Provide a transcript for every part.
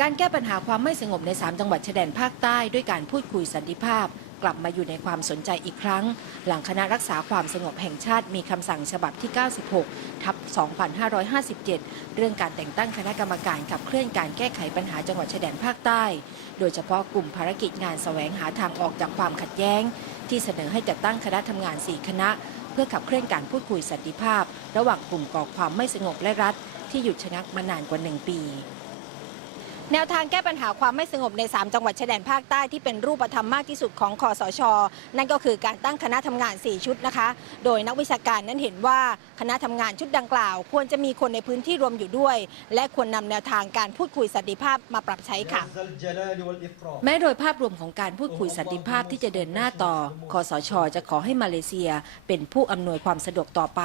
การแก้ปัญหาความไม่สงบใน 3 จังหวัดชายแดนภาคใต้ด้วยการพูดคุยสันติภาพ กลับมาอยู่ในความสนใจอีกครั้ง หลังคณะรักษาความสงบแห่งชาติมีคำสั่งฉบับที่ 96 ทับ 2557 เรื่องการแต่งตั้งคณะกรรมการขับเคลื่อนการแก้ไขปัญหาจังหวัดชายแดนภาคใต้ โดยเฉพาะกลุ่มภารกิจงานแสวงหาทางออกจากความขัดแย้ง ที่เสนอให้จัดตั้งคณะทำงาน 4 คณะ เพื่อขับเคลื่อนการพูดคุยสันติภาพ ระหว่างกลุ่มก่อความไม่สงบและรัฐ ที่หยุดชะงักมานานกว่า 1 ปี แนวทางแก้ปัญหาความไม่สงบใน 3 จังหวัดชายแดนภาคใต้ที่เป็นรูปธรรมมากที่สุดของคอสช นั่นก็คือการตั้งคณะทำงาน 4 ชุดนะคะ โดยนักวิชาการนั้นเห็นว่าคณะทำงานชุดดังกล่าว ควรจะมีคนในพื้นที่รวมอยู่ด้วย และควรนำแนวทางการพูดคุยสันติภาพมาปรับใช้ค่ะ แม้โดยภาพรวมของการพูดคุยสันติภาพที่จะเดินหน้าต่อคอสช จะขอให้มาเลเซีย เป็นผู้อำนวยความสะดวกต่อไป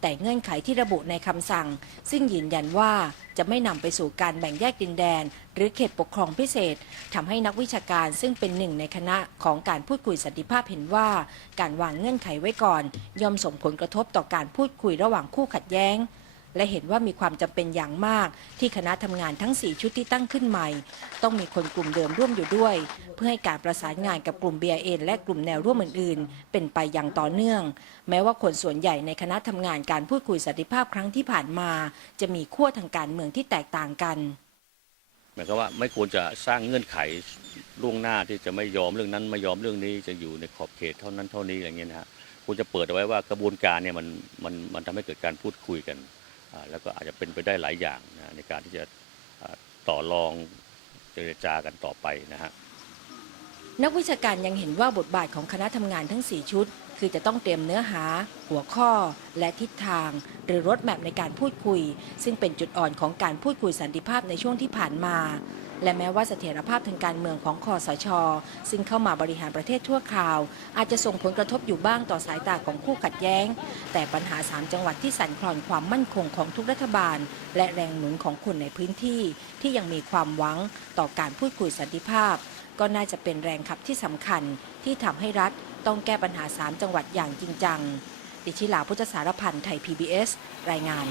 แต่เงื่อนไขที่ระบุในคำสั่ง ซึ่งยืนยันว่าจะไม่นำไปสู่การแบ่งแยกดินแดนหรือเขตปกครองพิเศษทำให้นักวิชาการซึ่งเป็นหนึ่งในคณะของการพูดคุยสันติภาพเห็นว่า การวางเงื่อนไขไว้ก่อน ย่อมส่งผลกระทบต่อการพูดคุยระหว่างคู่ขัดแย้ง และเห็นว่ามีความจำเป็นอย่างมาก ที่คณะทำงานทั้ง 4 ชุดที่ตั้งขึ้นใหม่ ต้องมีคนกลุ่มเดิมร่วมอยู่ด้วย เพื่อให้การประสานงานกับกลุ่ม BIN และกลุ่มแนวร่วมอื่น ๆ เป็นไปอย่างต่อเนื่อง แม้ว่าคนส่วนใหญ่ในคณะทำงานการพูดคุยสันติภาพครั้งที่ผ่านมา จะมีขั้วทางการเมืองที่แตกต่างกัน หมายความว่าไม่ควรจะสร้างเงื่อนไขล่วงหน้าที่จะไม่ยอมเรื่องนั้นไม่ยอมเรื่องนี้จะอยู่ในขอบเขตเท่านั้นเท่านี้อย่างเงี้ยนะฮะควรจะเปิดเอาไว้ว่ากระบวนการเนี่ยมันมันมันทำให้เกิดการพูดคุยกัน แล้วก็อาจจะเป็นไปได้หลายอย่างนะในการที่จะต่อรองเจรจากันต่อไปนะฮะ นักวิชาการยังเห็นว่าบทบาทของคณะทำงานทั้ง 4 ชุด คือจะต้องเตรียมเนื้อหา หัวข้อ และทิศทาง หรือรถแมพในการพูดคุย ซึ่งเป็นจุดอ่อนของการพูดคุยสันติภาพในช่วงที่ผ่านมา และแม้ว่าเสถียรภาพทางการเมืองของคอสช ซึ่งเข้ามาบริหารประเทศทั่วคราว อาจจะส่งผลกระทบอยู่บ้างต่อสายตาของคู่ขัดแย้ง แต่ปัญหา3จังหวัดที่สั่นคลอนความมั่นคงของทุกรัฐบาล และแรงหนุนของคนในพื้นที่ ที่ยังมีความหวังต่อการพูดคุยสันติภาพ ก็น่าจะเป็นแรงขับที่สำคัญ ที่ทำให้รัฐต้องแก้ปัญหา3จังหวัดอย่างจริงจังดิชิลาพุทธสารพันธ์ไทย PBS รายงาน